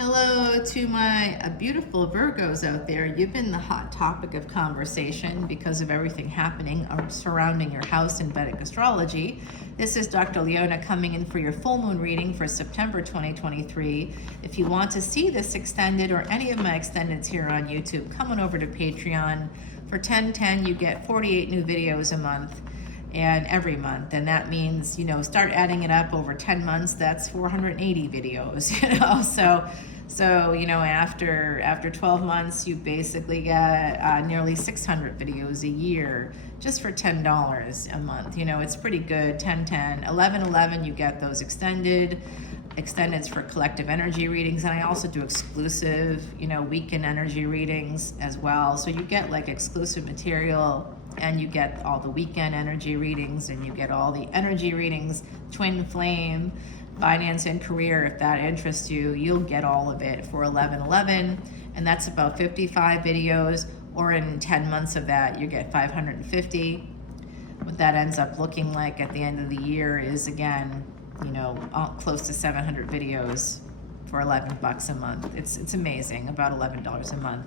Hello to my beautiful Virgos out there. You've been the hot topic of conversation because of everything happening surrounding your house in Vedic Astrology. This is Dr. Leona coming in for your full moon reading for September 2023. If you want to see this extended or any of my extendeds here on YouTube, come on over to Patreon. For $10.10, you get 48 new videos a month. And every month, and that means, start adding it up over 10 months, that's 480 videos, after 12 months you basically get nearly 600 videos a year just for $10 a month. It's pretty good. 10 11 you get those extendeds for collective energy readings, and I also do exclusive weekend energy readings as well, so you get like exclusive material, and you get all the weekend energy readings, and you get all the energy readings, twin flame, finance and career. If that interests you, you'll get all of it for $11.11, and that's about 55 videos, or in 10 months of that you get 550. What that ends up looking like at the end of the year is, again, close to 700 videos for $11 a month. It's amazing, about $11 a month.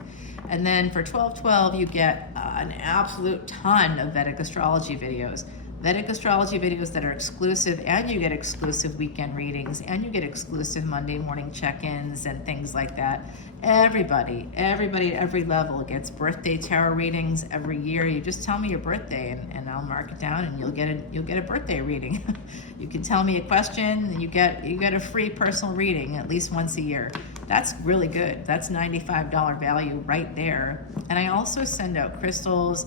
And then for $12.12 you get an absolute ton of Vedic astrology videos. Vedic astrology videos that are exclusive, and you get exclusive weekend readings, and you get exclusive Monday morning check-ins and things like that. Everybody at every level gets birthday tarot readings every year. You just tell me your birthday, and I'll mark it down, and you'll get a birthday reading. You can tell me a question, and you get a free personal reading at least once a year. That's really good. That's $95 value right there. And I also send out crystals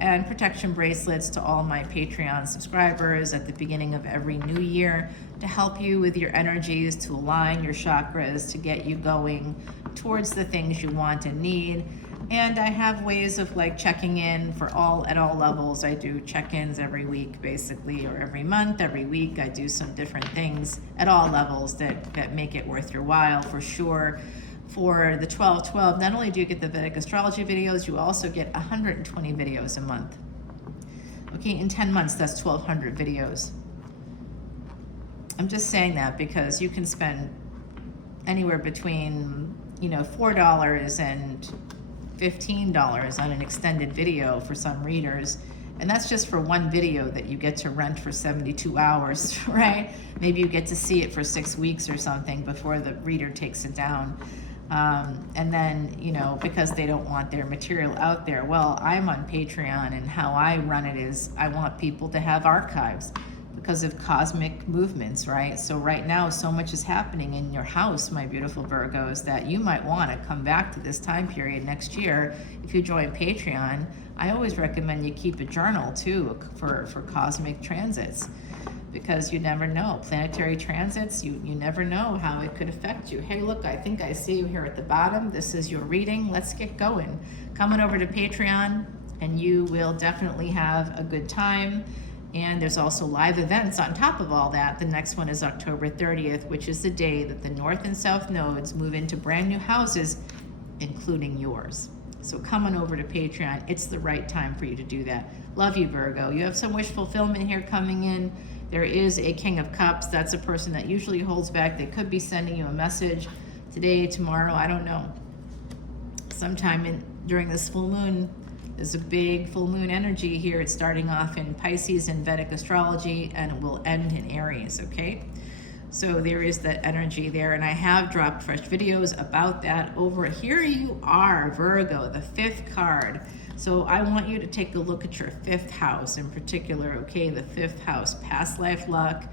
and protection bracelets to all my Patreon subscribers at the beginning of every new year to help you with your energies, to align your chakras, to get you going towards the things you want and need. And I have ways of checking in at all levels. I do check-ins every week, basically, or every month, every week. I do some different things at all levels that make it worth your while, for sure. For the 12/12, not only do you get the Vedic astrology videos, you also get 120 videos a month. Okay, in 10 months, that's 1,200 videos. I'm just saying that because you can spend anywhere between, $4 and $15 on an extended video for some readers. And that's just for one video that you get to rent for 72 hours, right? Maybe you get to see it for 6 weeks or something before the reader takes it down. And then, because they don't want their material out there. Well, I'm on Patreon, and how I run it is I want people to have archives because of cosmic movements, right? So right now, so much is happening in your house, my beautiful Virgos, that you might want to come back to this time period next year. If you join Patreon, I always recommend you keep a journal too for cosmic transits, because you never know. Planetary transits, you never know how it could affect you. Hey, look, I think I see you here at the bottom. This is your reading. Let's get going. Come on over to Patreon, and you will definitely have a good time. And there's also live events on top of all that. The next one is October 30th, which is the day that the North and South nodes move into brand new houses, including yours. So come on over to Patreon. It's the right time for you to do that. Love you, Virgo. You have some wish fulfillment here coming in. There is a King of Cups. That's a person that usually holds back. They could be sending you a message today, tomorrow, I don't know. Sometime during this full moon, there's a big full moon energy here. It's starting off in Pisces in Vedic astrology, and it will end in Aries, okay? So there is that energy there, and I have dropped fresh videos about that over here. You are, Virgo, the 5th card. So I want you to take a look at your 5th house in particular, okay? The 5th house, past life luck,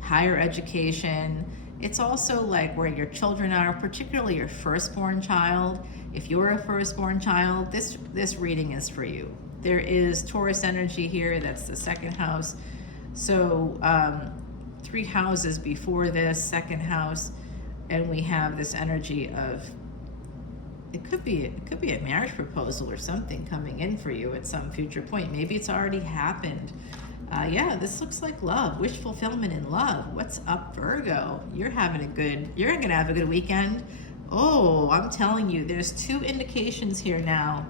higher education. It's also like where your children are, particularly your firstborn child. If you're a firstborn child, this reading is for you. There is Taurus energy here, that's the 2nd house. So 3 houses before this, 2nd house, and we have this energy of, it could be a marriage proposal or something coming in for you at some future point. Maybe it's already happened. Yeah, this looks like love, wish fulfillment in love. What's up, Virgo? You're gonna have a good weekend. Oh, I'm telling you, there's 2 indications here now.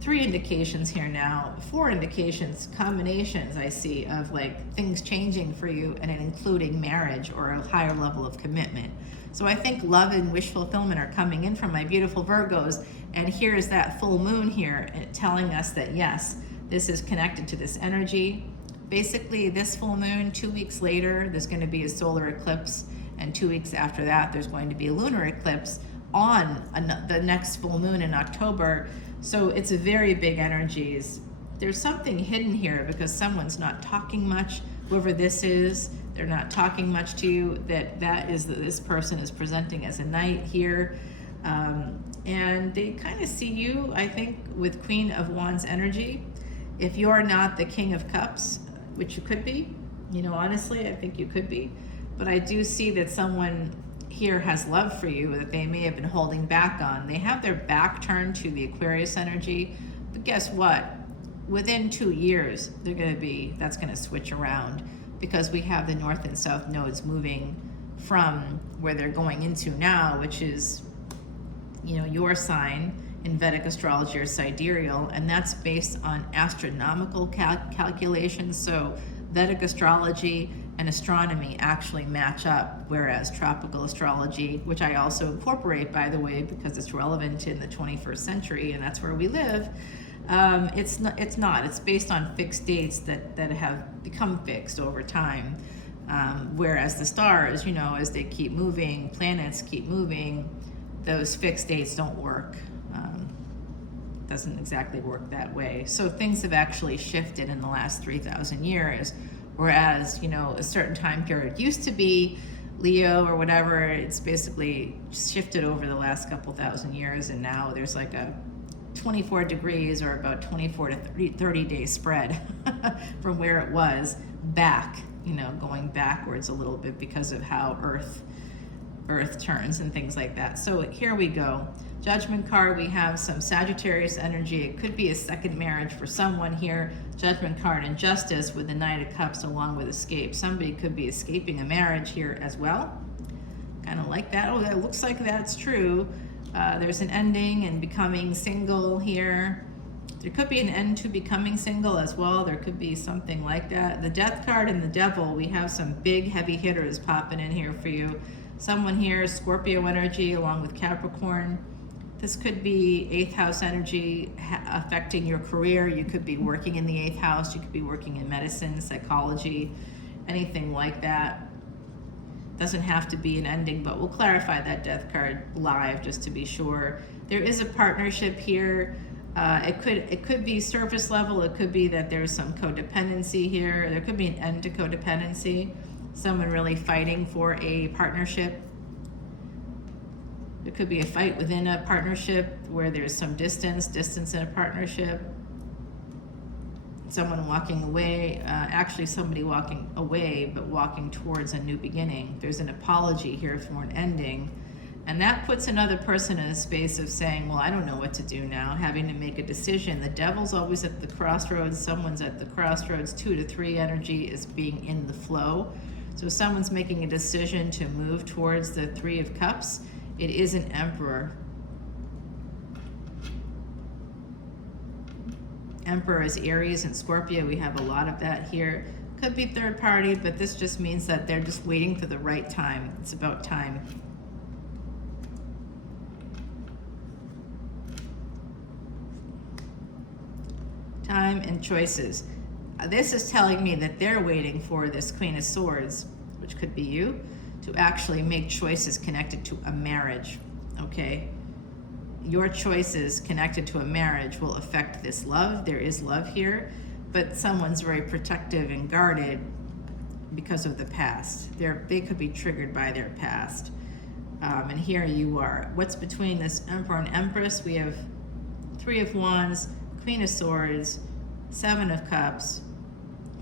3 indications here now, 4 indications, combinations I see of things changing for you, and including marriage or a higher level of commitment. So I think love and wish fulfillment are coming in from my beautiful Virgos. And here is that full moon here telling us that yes, this is connected to this energy. Basically, this full moon, 2 weeks later, there's going to be a solar eclipse. And 2 weeks after that, there's going to be a lunar eclipse on the next full moon in October. So it's a very big energies. There's something hidden here because someone's not talking much. Whoever this is, they're not talking much to you. This person is presenting as a knight here. And they kind of see you, I think, with Queen of Wands energy. If you're not the King of Cups, which you could be, honestly, I think you could be. But I do see that someone here has love for you that they may have been holding back on. They have their back turned to the Aquarius energy. But guess what? Within 2 years, that's going to switch around because we have the North and South nodes moving from where they're going into now, which is, your sign in Vedic astrology or sidereal, and that's based on astronomical calculations. So Vedic astrology and astronomy actually match up, whereas tropical astrology, which I also incorporate, by the way, because it's relevant in the 21st century, and that's where we live, it's not. It's based on fixed dates that have become fixed over time. Whereas the stars, as they keep moving, planets keep moving, those fixed dates don't work. Doesn't exactly work that way. So things have actually shifted in the last 3,000 years, whereas, a certain time period used to be Leo or whatever, it's basically shifted over the last couple thousand years, and now there's like a 24 degrees or about 24 to 30 day spread from where it was back, going backwards a little bit because of how Earth turns and things like that. So here we go. Judgment card, we have some Sagittarius energy. It could be a second marriage for someone here. Judgment card and Justice with the Knight of Cups along with escape. Somebody could be escaping a marriage here as well. Kind of like that. Oh, that looks like that's true. There's an ending and becoming single here. There could be an end to becoming single as well. There could be something like that. The Death card and the Devil, we have some big heavy hitters popping in here for you. Someone here, Scorpio energy along with Capricorn. This could be 8th house energy affecting your career. You could be working in the 8th house. You could be working in medicine, psychology, anything like that. Doesn't have to be an ending, but we'll clarify that Death card live just to be sure. There is a partnership here. It could be surface level. It could be that there's some codependency here. There could be an end to codependency. Someone really fighting for a partnership. There could be a fight within a partnership where there's some distance in a partnership. Someone walking away, actually somebody walking away, but walking towards a new beginning. There's an apology here for an ending. And that puts another person in a space of saying, well, I don't know what to do now, having to make a decision. The Devil's always at the crossroads. Someone's at the crossroads. 2 to 3 energy is being in the flow. So someone's making a decision to move towards the 3 of Cups. It is an Emperor. Emperor is Aries and Scorpio. We have a lot of that here. Could be third party, but this just means that they're just waiting for the right time. It's about time. Time and choices. This is telling me that they're waiting for this Queen of Swords, which could be you, to actually make choices connected to a marriage, okay? Your choices connected to a marriage will affect this love. There is love here, but someone's very protective and guarded because of the past. They could be triggered by their past. And here you are. What's between this Emperor and Empress? We have 3 of Wands, Queen of Swords, 7 of Cups,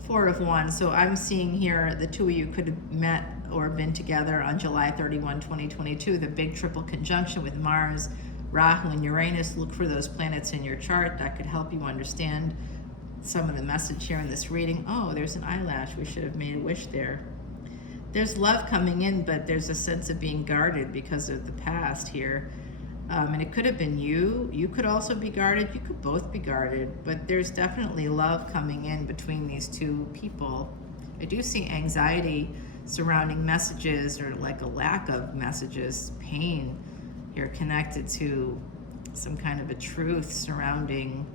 4 of Wands. So I'm seeing here the two of you could have met or been together on July 31, 2022, the big triple conjunction with Mars, Rahu, and Uranus. Look for those planets in your chart. That could help you understand some of the message here in this reading. Oh, there's an eyelash. We should have made a wish there. There's love coming in, but there's a sense of being guarded because of the past here. And it could have been you. You could also be guarded. You could both be guarded. But there's definitely love coming in between these two people. I do see anxiety. surrounding messages or like a lack of messages, pain. You're connected to some kind of a truth surrounding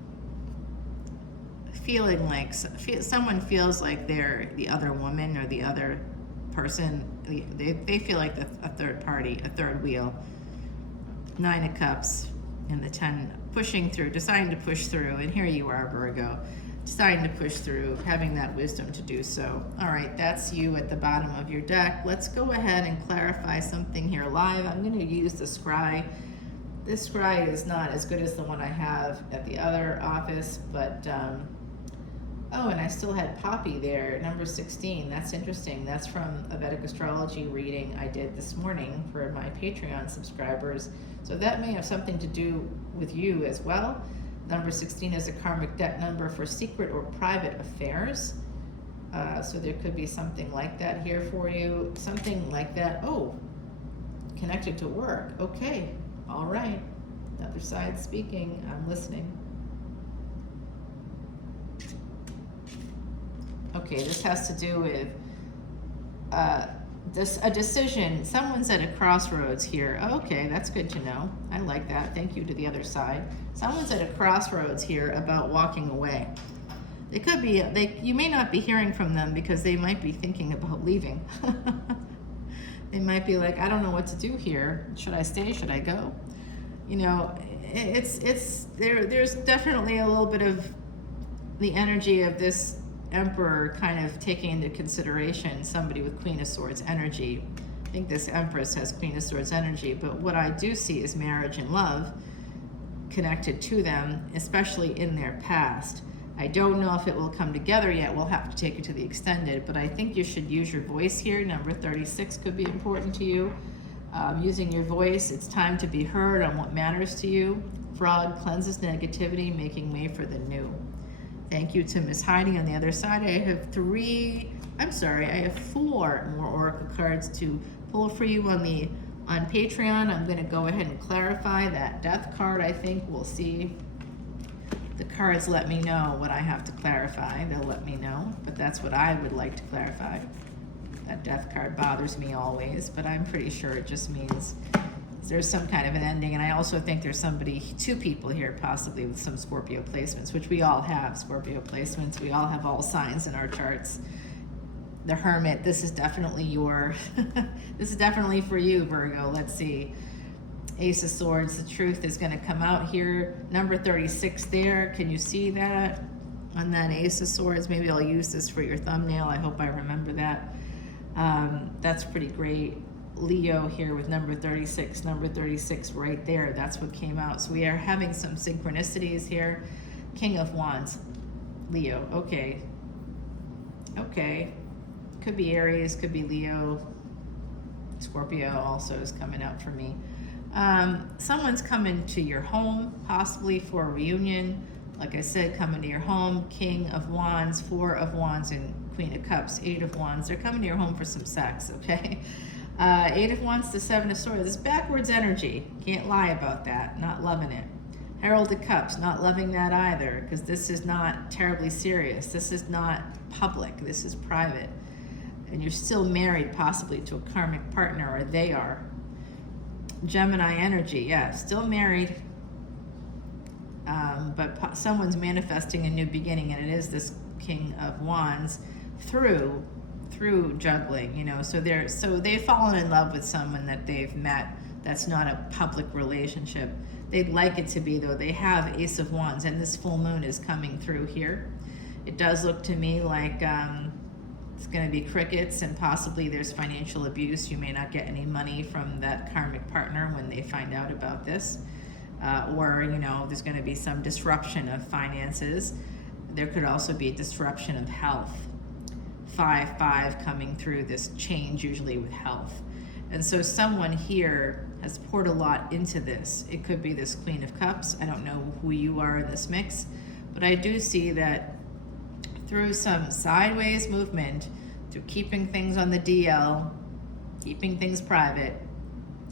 feeling like someone feels like they're the other woman or the other person. They feel like a third party, a third wheel. 9 of Cups and the 10, pushing through, deciding to push through. And here you are, Virgo, deciding to push through, having that wisdom to do so. All right, that's you at the bottom of your deck. Let's go ahead and clarify something here live. I'm going to use the scry. This scry is not as good as the one I have at the other office, but oh, and I still had Poppy there, number 16. That's interesting. That's from a Vedic Astrology reading I did this morning for my Patreon subscribers. So that may have something to do with you as well. Number 16 is a karmic debt number for secret or private affairs. So there could be something like that here for you. Something like that. Oh, connected to work. Okay. All right. Another side speaking. I'm listening. Okay, this has to do with a decision. Someone's at a crossroads here. Okay, that's good to know. I like that. Thank you to the other side. Someone's at a crossroads here about walking away. They could be, you may not be hearing from them because they might be thinking about leaving. They might be like, I don't know what to do here. Should I stay? Should I go? You know, there's definitely a little bit of the energy of this Emperor kind of taking into consideration somebody with Queen of Swords energy. I think this Empress has Queen of Swords energy, but what I do see is marriage and love connected to them, especially in their past. I don't know if it will come together yet. We'll have to take it to the extended, but I think you should use your voice here. Number 36 could be important to you. Using your voice, it's time to be heard on what matters to you. Fraud cleanses negativity, making way for the new. Thank you to Miss Heidi on the other side. I have 4 more Oracle cards to pull for you on Patreon. I'm going to go ahead and clarify that Death card. I think we'll see. The cards let me know what I have to clarify. They'll let me know, but that's what I would like to clarify. That Death card bothers me always, but I'm pretty sure it just means there's some kind of an ending. And I also think there's 2 people here possibly with some Scorpio placements, which we all have Scorpio placements. We all have all signs in our charts. The Hermit, this is definitely this is definitely for you, Virgo. Let's see. Ace of Swords, the truth is going to come out here. Number 36 there. Can you see that on that Ace of Swords? Maybe I'll use this for your thumbnail. I hope I remember that. That's pretty great. Leo here with number 36 right there. That's what came out. So we are having some synchronicities here. King of Wands, Leo. Okay. Could be Aries, could be Leo. Scorpio also is coming out for me. Someone's coming to your home, possibly for a reunion. Like I said, coming to your home. King of Wands, 4 of Wands, and Queen of Cups, 8 of Wands. They're coming to your home for some sex, okay? 8 of Wands to 7 of Swords. This backwards energy. Can't lie about that. Not loving it. Herald of Cups. Not loving that either, because this is not terribly serious. This is not public. This is private. And you're still married possibly to a karmic partner, or they are. Gemini energy. Yeah, still married. But someone's manifesting a new beginning, and it is this King of Wands through juggling, you know. So they've fallen in love with someone that they've met. That's not a public relationship. They'd like it to be, though. They have Ace of Wands, and this full moon is coming through here. It does look to me like it's going to be crickets, and possibly there's financial abuse. You may not get any money from that karmic partner when they find out about this. Or, you know, there's going to be some disruption of finances. There could also be a disruption of health. 5-5 coming through this change, usually with health. And so someone here has poured a lot into this. It could be this Queen of Cups. I don't know who you are in this mix, but I do see that through some sideways movement, through keeping things on the DL, keeping things private,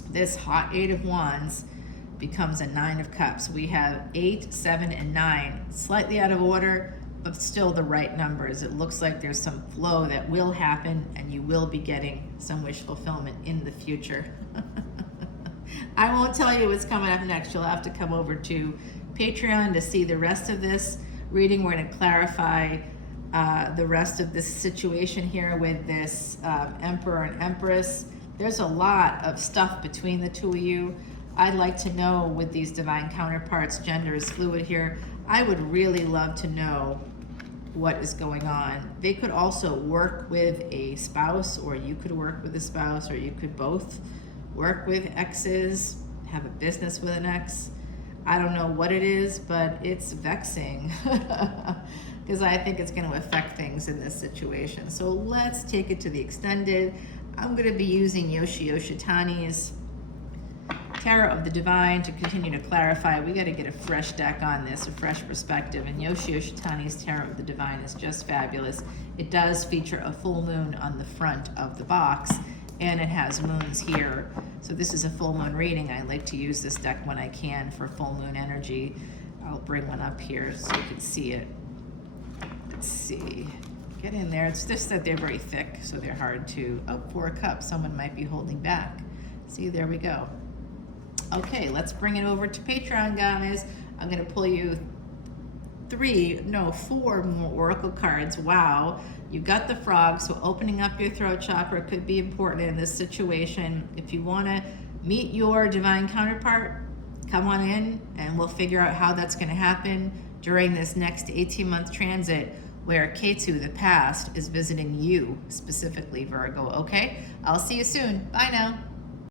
this hot 8 of Wands becomes a 9 of Cups. We have 8, 7, and 9, slightly out of order, but still the right numbers. It looks like there's some flow that will happen, and you will be getting some wish fulfillment in the future. I won't tell you what's coming up next. You'll have to come over to Patreon to see the rest of this reading. We're going to clarify the rest of this situation here with this Emperor and Empress. There's a lot of stuff between the two of you. I'd like to know, with these divine counterparts, gender is fluid here. I would really love to know what is going on. They could also work with a spouse, or you could work with a spouse, or you could both work with exes, have a business with an ex. I don't know what it is, but it's vexing because I think it's going to affect things in this situation. So let's take it to the extended. I'm going to be using Yoshi Yoshitani's Tarot of the Divine to continue to clarify. We got to get a fresh deck on this, a fresh perspective. And Yoshi Yoshitani's Tarot of the Divine is just fabulous. It does feature a full moon on the front of the box, and it has moons here. So this is a full moon reading. I like to use this deck when I can for full moon energy. I'll bring one up here so you can see it. Let's see. Get in there. It's just that they're very thick, so they're hard to... Oh, 4 of Cups. Someone might be holding back. See, there we go. Okay, let's bring it over to Patreon, guys. I'm going to pull you 4 more oracle cards. Wow. You got the frog, so opening up your throat chakra could be important in this situation. If you want to meet your divine counterpart, come on in and we'll figure out how that's going to happen during this next 18-month transit where Ketu, the past, is visiting you, specifically Virgo, okay? I'll see you soon. Bye now.